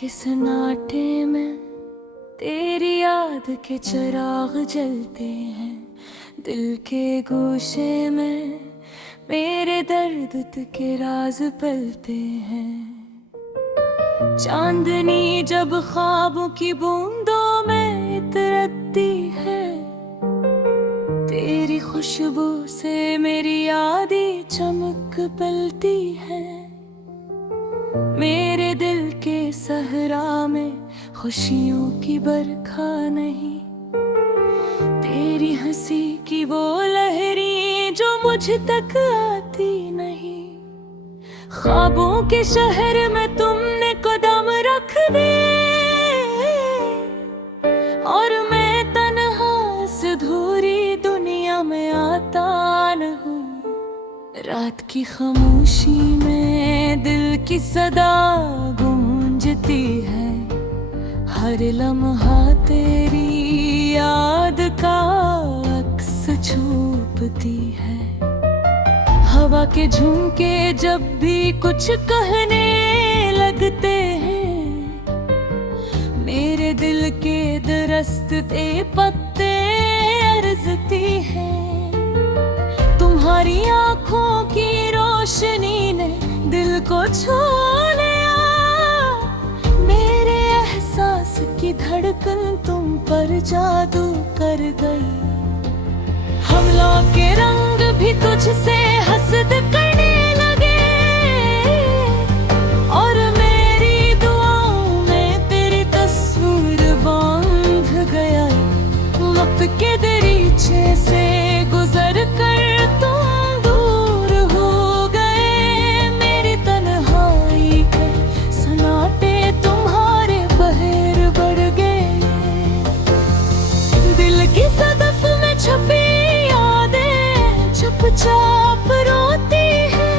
के सन्नाटे में तेरी याद के चिराग जलते हैं, दिल के गोशे में मेरे दर्द के राज पलते हैं। चांदनी जब ख्वाबों की बूंदों में इतरती है, तेरी खुशबू से मेरी यादें चमक पलती है। मेरे दिल के सहरा में खुशियों की बरखा नहीं, तेरी हंसी की वो लहरी जो मुझ तक आती नहीं। ख्वाबों के शहर में तुमने कदम रख दिए और मैं तन्हा इस अधूरी दुनिया में आता न हूँ। रात की खामोशी में दिल की सदा गूंजती है, हर लम्हा तेरी याद का अक्स छुपती है। हवा के झोंके जब भी कुछ कहने लगते हैं, मेरे दिल के दरख्त पे पत्ते अर्जती हैं। तुम्हारी आँखों की रोशनी ने दिल को छू लिया, मेरे एहसास की धड़कन तुम पर जादू कर गई। हमलों के रंग भी तुझसे हसद करने लगे और मेरी दुआओं में तेरी तस्वीर बांध गया। वक्त के दरीचे से गुजर कर तुम दूर हो गए, मेरी तन्हाई के सन्नाटे तुम्हारे बहर बढ़ गए। दिल की सदफ में छुपी यादें चुपचाप रोती है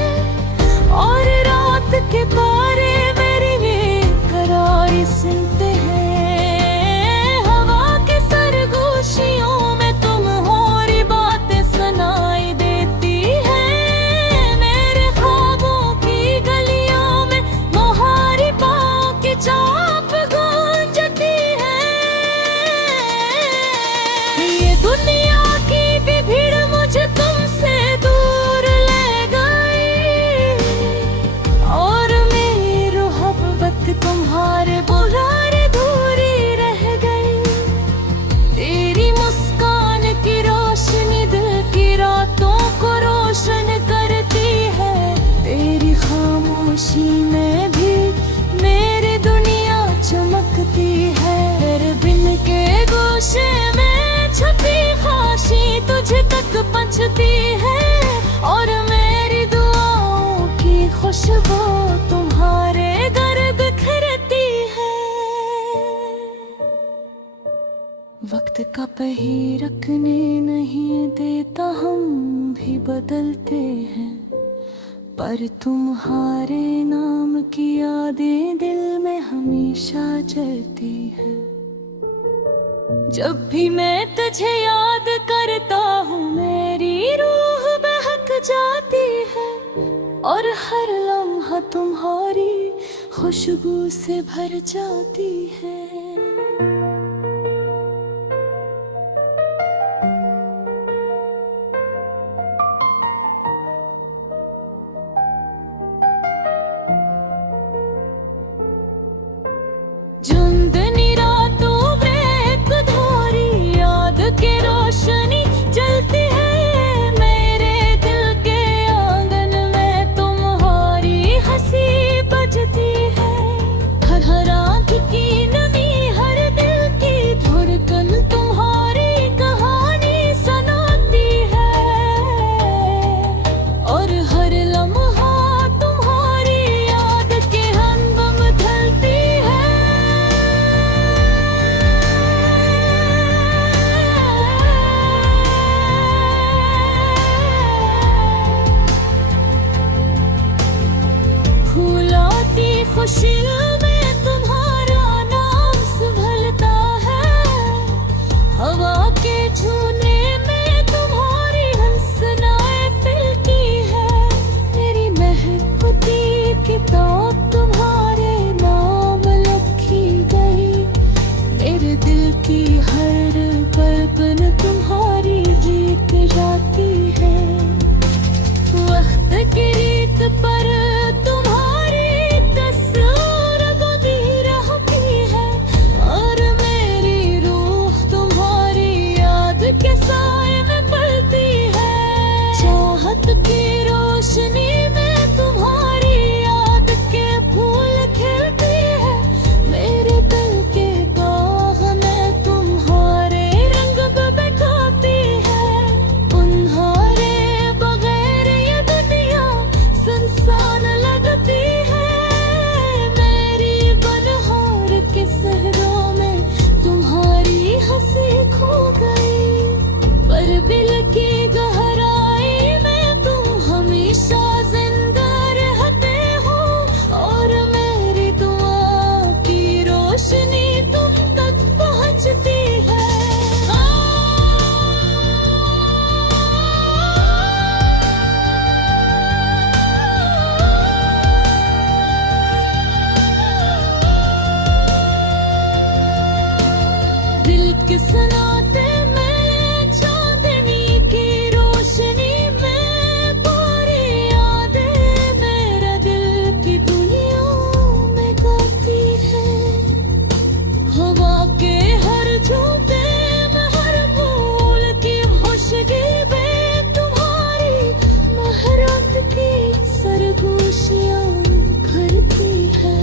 और रात के तारे मेरी बेकरारी सुनते हैं। हवा के सरगोशियों में तुम होरी बातें सुनाई देती है, मेरे ख्वाबों की गलियों में मोहारी पाँव की चाप गूंजती है। ये दुनिया की भी भीड़ मुझे तुमसे दूर ले गई और मेरी मोहब्बत तुम्हारे बुलारे दूरी रह गई। तेरी मुस्कान की रोशनी दिल की रातों को रोशन करती है, तेरी खामोशी में भी मेरी दुनिया चमकती है। तेरे बिन के गोशे में छुपी खाशी तुझे तक पहुंचती है और मेरी दुआओं की खुशबू तुम्हारे घर बिखरती है। वक्त का पहिरकने नहीं देता, हम भी बदलते हैं, पर तुम्हारे नाम की यादें दिल में हमेशा जलती है। जब भी मैं तुझे याद करता हूँ मेरी रूह बहक जाती है और हर लम्हा तुम्हारी खुशबू से भर जाती है। झुंझुनी रातों में एक धोरी याद की रोशनी जलती है, मेरे दिल के आंगन में तुम्हारी हंसी बजती है। हर हर आँख की नमी, हर दिल की धड़कन तुम्हारी कहानी सुनाती है और हर लम्हा तुम्हारी याद के हमगम ढलती है। किस नाते मैं चांदनी की रोशनी में पूरी यादें मेरा दिल की दुनिया में गाती है। हवा के हर झोंके में हर फूल की खुशगी में तुम्हारी महरात की सरगोशियां भरती है।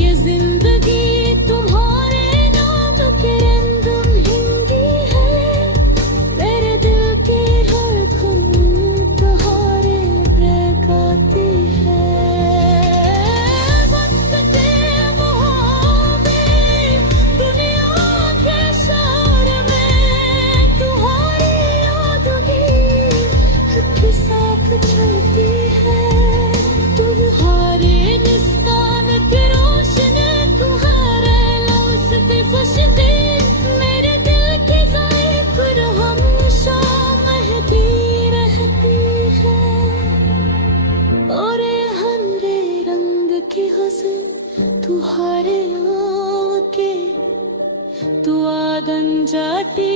ये जिंदगी तुम्हारे नाम के रंगम हिंदी है। मेरे दिल की धड़कन तुम्हारे बहकाती है। वक्त के मुहावे दुनिया के शहर में तुम्हारी यादगी के साथ चलती है। तुम्हारे निस्तान की रोशनी तुम्हारे लफ्ज़ की खुशबू मेरे दिल की ज़ाइक़ हमेशा महकी रहती है। और ये हरे रंग की हुस्न तुम्हारे आँखें तू आदन जाती